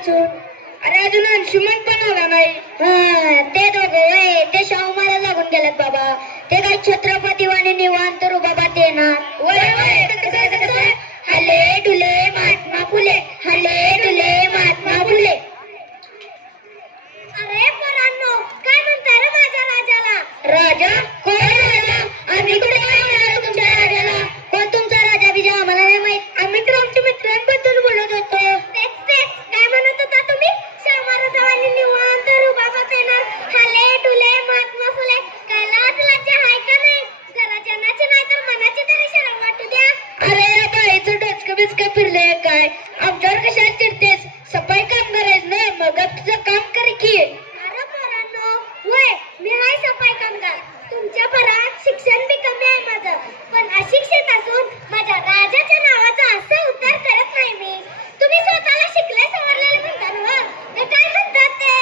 वाचून. अरे अजून अंशुमन पण आला नाही. ते दोघे ते शाहू महाराज लागून गेलेत बाबा. ते काय छत्रपती वाणी निवांत रुबाबात येणार. वय कसं हले डुले महात्मा फुले, हले डुले महात्मा फुले. अरे पोरांनो, काय म्हणताय रे माझ्या राजाला? राजा कोण राजा? आम्ही कुठे काय म्हणालो तुमच्या राजाला? कोण तुमचा राजा बिजा आम्हाला नाही माहित. आम्ही तर आमच्या मित्रांबद्दल बोलत होतो. तेच काय म्हणत होता तुम्ही? शाहू महाराजांनी निवांत रुबाबात येणार, हले डुले महात्मा फुले. काय लाज लज्जा आहे का नाही? जरा जनाची नाही तर मनाची तरी शरम वाटू द्या. अरे या बाईचं डोचकं बिचकं फिरलंय काय? आमच्यावर कशाला चिडतेस? सफाई काम करायचं ना, मग तुझं काम कर की. अरे पोरांनो, वय मी हाय सफाई कामगार. तुमच्या परात शिक्षण बी कमी आहे माझं, पण अशिक्षित असून माझ्या राजाच्या नावाचा असं उद्धार करत नाही मी. तुम्ही स्वतःला शिकले सवरलेले म्हणता ना? ते काय म्हणतात ते?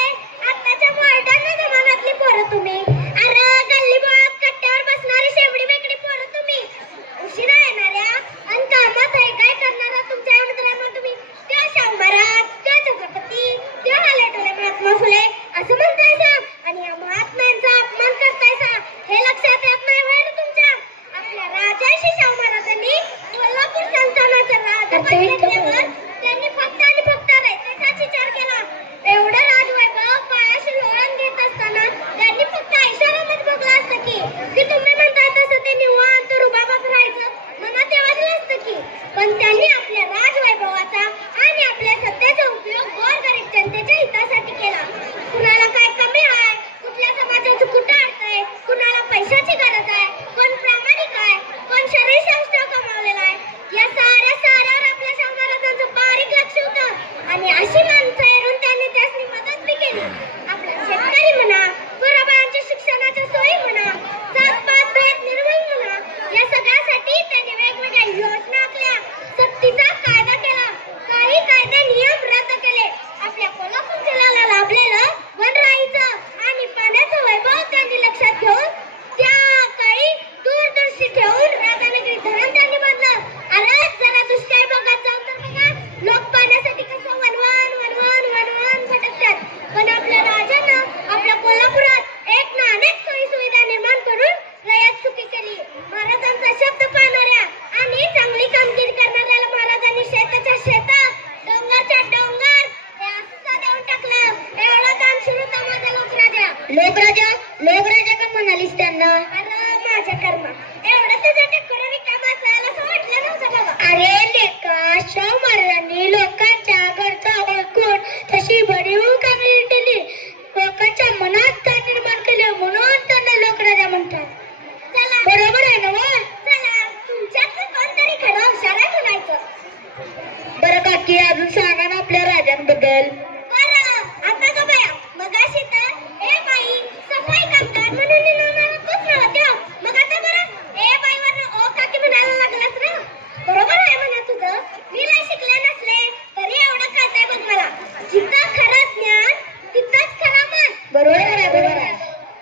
आताच्या मॉडर्न जमान्यातली पोरं तुम्ही. अरे गल्ली बोळात कट्ट्यावर बसणारी शेवडी बेकडी पोरं तुम्ही. उशिरा येणाऱ्या आणि कामात आहे काय करणारा तुमच्या मित्रांना तुम्ही त्या शाहू महाराज, त्या छत्रपती, त्या हलेडुले महात्मा फुले असं म्हणतायसा आणि या महात्म्यांचा अपमान करतायसा. हे लक्षात येत नाही होय ना तुमच्या? आपल्या राजाशी शाहू महाराजांनी कोल्हापूर संस्थानाचा राजपद घेतल्यावर त्यांनी फक्त आणि फक्त रयतेचाच विचार केला. एवढं राजवैभव पायाशी लोळण घेत असताना त्यांनी फक्त ऐशारामच बघला असतं की तुम्ही म्हणताय तसं ते निवांत रुबाबात राहायचं मनात वाजलं असतं की. पण त्यांनी आपल्या राजवैभवाचा आणि आपल्या सत्तेचा उपयोग गोरगरीब जनतेच्या हितासाठी केला. कुणाला काय कमी आहे, कुठल्या समाजाचं कुठं अडतंय, कुणाला पैशाची गरज आहे, कोण प्रामाणिक आहे, कोण शरीर शास्त्र कमावलेला आहे, या साऱ्यावर आपल्या शाहू महाराजांचं बारीक लक्ष होतं आणि अशी माणसं एरून त्यांनी त्यासनी मदत बी केली. आपला शेतकरी म्हणा, पोराबाळांच्या शिक्षणाच्या सोयी म्हणा, जात-पात भेद निर्मूलन म्हणा, या सगळ्यासाठी त्यांनी वेगवेगळ्या योजना आखल्या, सक्तीचा कायदा केला, काही कायदे नियम रद्द केले. आपल्या कोल्हापूर जिल्ह्याला लाभलेलं वनराईचं आणि पाण्याचं वैभव त्यांनी लक्षात घेऊन त्या काळी दूरदर्शी ठेवून राधानगरी धरण त्यांनी बांधलं. अरे जरा दुष्काळी भागात जाऊन तर बघा, लोक पाण्यासाठी कसं वनवन भटकतात. पण आपल्या राजानं आपल्या कोल्हापुरात एक ना अनेक सोयी सुविधा निर्माण करून रयत सुखी केली. महाराजांचा शब्द पाळणाऱ्या आणि चांगली कामगिरी करणाऱ्याला महाराजांनी शेताच्या शेतात, डोंगरच्या डोंगर हे असं देऊन टाकलं. एवढा काम सुरू होता माझा लोकराजा का म्हणालीस त्यांना? अरे माझ्या कर्मा एवढं तुझ्या टक्कर रिकाम असायला असं वाटलं नव्हतं बाबा. अरे लेका, शाहू महाराजांनी लोकांच्या घरचा ओळखून तशी भरीव कामगिरी केली. लोकांच्या मनात त्या निर्माण केले म्हणून त्यांना लोकराजा म्हणतात. चला बरोबर आहे ना? चला तुमच्यातलं कोणतरी खरं हुशार आहे म्हणायचं. बरं काकी, अजून सांगा ना आपल्या राजांबद्दल. बरं आता का बाया, मगाशी तर ए बाई सफाई कामगार म्हणून निवडणार तूच नव्हते. मग आता बरं ए बाई वरनं ओ काकी म्हणायला लागलास ना? बरोबर आहे म्हणा तुझं. मी लय शिकले नसले तरी एवढं कळतंय बघ मला. जिथं खरं ज्ञान तिथंच खरं मन. बरोबर आहे.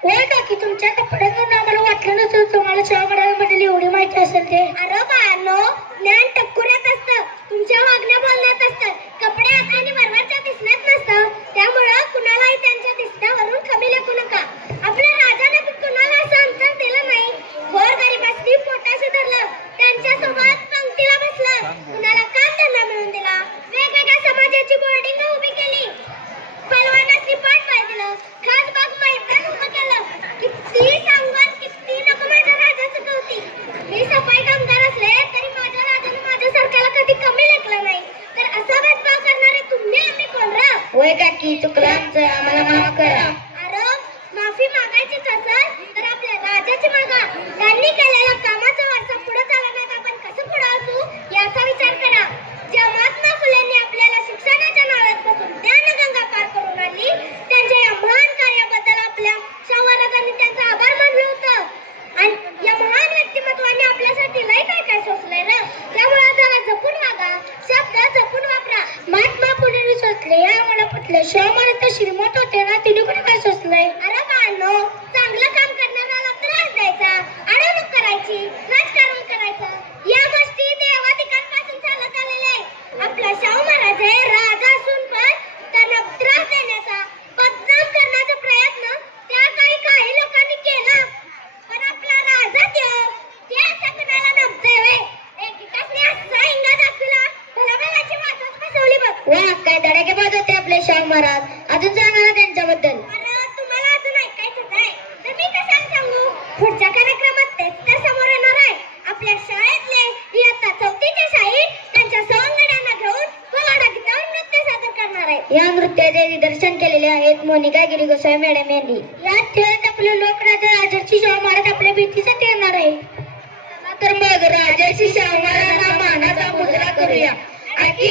होय काकी, तुमच्या कपड्यातून आम्हाला वाटलं नसेल तुम्हाला शाहू महाराजांबद्दल एवढी माहिती असेल ते. अरे बाळांनो, ज्ञान टक्कुऱ्यात असतं, तुमच्या वागण्या बोलण्यात असतं, कपड्यात आणि वरवरच्या दिसण्यात नसतं. त्यामुळं कुणालाही त्यांच्या दिसण्यावरून कमी लेखू नका. आपल्या राजाने कुणाला असं अंतर दिलं नाही. गोरगरिबांनी पोटाशी धरलं, त्यांच्यासोबत पंक्तीला बसलं, कुणाला काम धंदा मिळवून दिला, वेगवेगळ्या समाजाची बोर्डिंग उभी केली, पैलवानांनी पाठवाय दिलं, खासबाग मैदान उभं केलं. किती सांगून किती नको माझ्या राजाचं कौतिक. मी सफाई कामगार असले तरी माझ्या राजाने माझ्या सरकारला कधी कमी लेखलं नाही. तर असा भेदभाव करणारे तुम्ही आम्ही कोण रा? होय काकी, चुकलं आमचं, आम्हाला माफ करा. अरे माफी मागायचीच असेल तर आपल्या राजाची मागा. त्यांनी केलेल्या कामाचा वारसा पुढे चालला नाही तर आपण कसं पुढे असू याचा विचार करा. ज्या महात्मा फुलेंनी आपल्याला शिक्षणाच्या नावात बसून ज्ञानगंगा पार करून आणली, त्यांच्या या महान कार्याबद्दल आपल्या शाहू महाराजांनी त्यांचा आभार मानलं होतं. आणि या महान व्यक्तिमत्वाने आपल्यासाठी लय काय सोचलंय ना. त्यामुळे जरा जपून वागा, शब्द जपून वापरा. महात्मा फुलेंनी सोचले हे आम्हाला पटलं. शाहू महाराज श्रीमंत होते ना, तिने कुठे काय सोचलंय? अरे बाळांनो, चांगलं काम करणाऱ्याला त्रास द्यायचा, अडवणूक करायची, राजकारण करायचं, या गोष्टी देवादिकांपासून चालत आलेल्या आहे. आपला शाहू महाराज हे राजा असून पण आपले शाहू महाराज. अजून सांगा ना त्यांच्याबद्दल. अरे तुम्हाला अजून ऐकायचंच आहे तर मी कशाला सांगू. पुढच्या कार्यक्रमात तेच तर समोर येणार आहे. आपल्या शाळेतले इयत्ता 4थीचे शाहीर त्यांच्या सवंगड्यांना घेऊन पोवाडा गीतावरून नृत्य सादर करणार आहे. या नृत्याचे निदर्शन केलेले आहेत मोनिका गिरी गोसावी मॅडम यांनी. या खेळात आपले लोकराजा राजर्षी शाहू महाराज आपल्या भेटीसाठी येणार आहे. तर मग राजर्षी शाहू महाराजांना मानाचा मुजरा करूया. आणि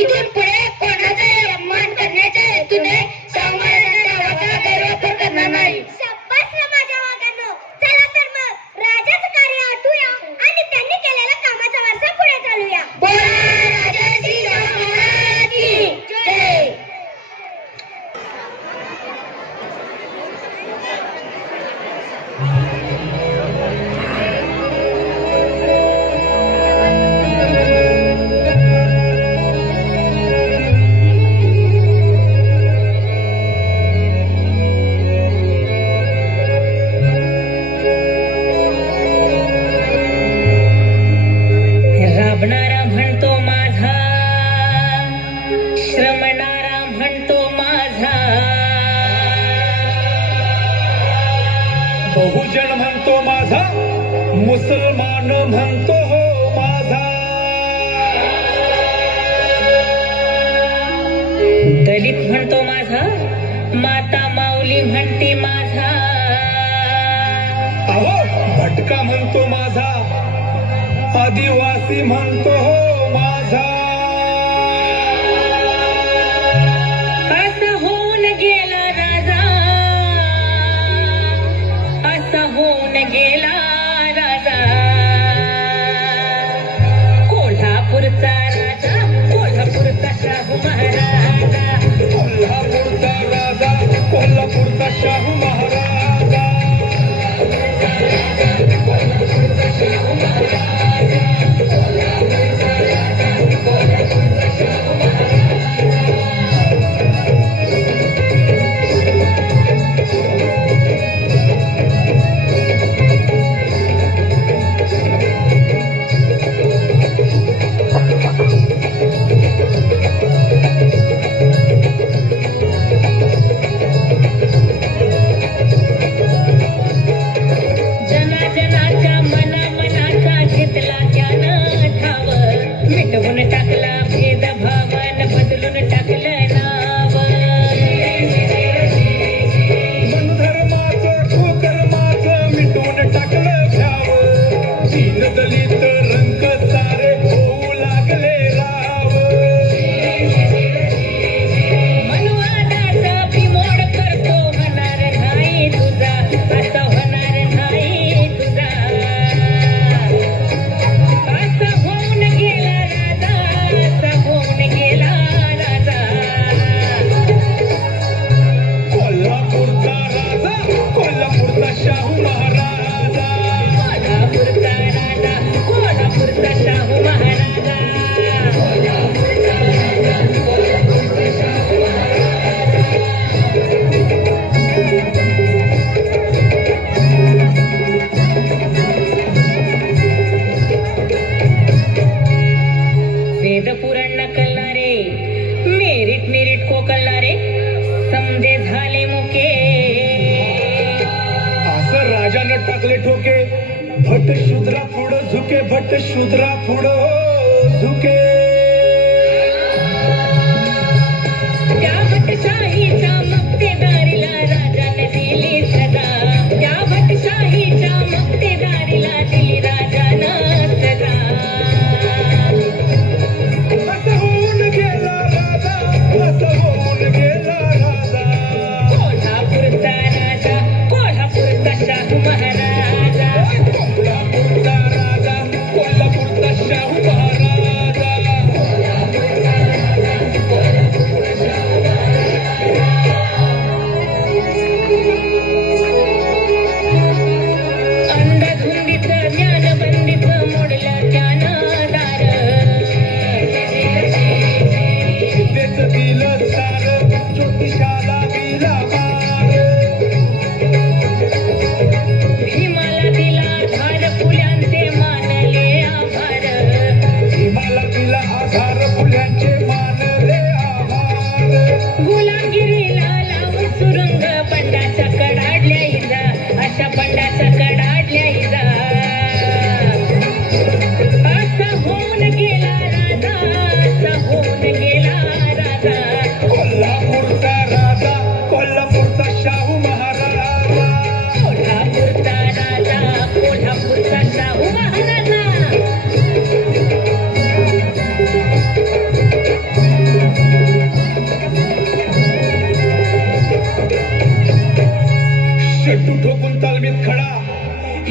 इथून पुढे कोणाचाही अपमान करण्याच्या हेतूने शाहू महाराजांच्या नावाचा गैरवापर करणार नाही. शाब्बास रे माझ्या वाघांनो. चला तर मग राजाचं कार्य आठवूया आणि त्यांनी केलेल्या कामाचा वारसा पुढे चालूया. बोला राजर्षी शाहू महाराज की जय. राबणारा म्हणतो माझा, श्रमणारा म्हणतो माझा, बहुजन म्हणतो माझा, मुसलमान म्हणतो हो माझा. दलित म्हणतो माझा, माता माऊली म्हणते माझा, अहो भटका म्हणतो माझा, आदिवासी म्हणतो हो माझा. असा होऊन गेला राजा, असा होऊन गेला राजा, कोल्हापूरचा राजा, कोल्हापूरचा शाहू महाराजा, कोल्हापूरचा राजा, कोल्हापूरचा शाहू महाराजा. जनाच्या मनाचा घेतला त्यानं ठाव, मिटवून टाकला भेदभावान, बदलून टाकलं नाव. धर्माचं कुकर्माचं मिटून टाकलं भ्याव. दीन दलित रंग सारे होऊ लागले राव. मनवादाचा बिमोड करतो, होणार नाही तुझा, असं होणार नाही तुझा. असं होऊन गेला राजा, असं होऊन गेला राजा. कोल्हापूरचा राजा, कोल्हापूरचा शाहू महाराजा. कोल्हापूरचा राजा, कोल्हापूरचा शाहू महाराजा. वेद पुराण नकलणारे, मेरिट मेरिट कोकलणारे, समजे झाले मुके. असं राजानं टाकले ठोके, भट शूद्रा पुढं झुके, भट शूद्रा पुढं झुके. त्या भटशाहीच्या मक्तेदारीला राजाने दिली सजा, त्या भटशाहीच्या मक्तेदारीला दिली राजानं सजा. असं होऊन गेला राजा, असं होऊन गेला राजा. कोल्हापूरचा राजा, कोल्हापूरचा शाहू महाराजा. कोल्हापूरचा राजा, कोल्हापूरचा शाहू महाराजा. अंधधुंदीचं ज्ञानबंदीचं मोडलं त्यानं दार. विद्येचं दिलं सार, ज्योतिषाला दिला मार. भीमाला दिला धार, फुल्यांचे मानले आभार. भीमाला दिला आधार, फुल्यांचे मानले आभार.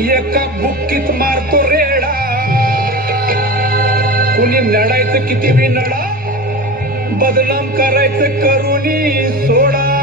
एका बुक्कीत मारतो रेडा. कुणी नडायचं किती बी नडा, बदनाम करायचं करुणी सोडा.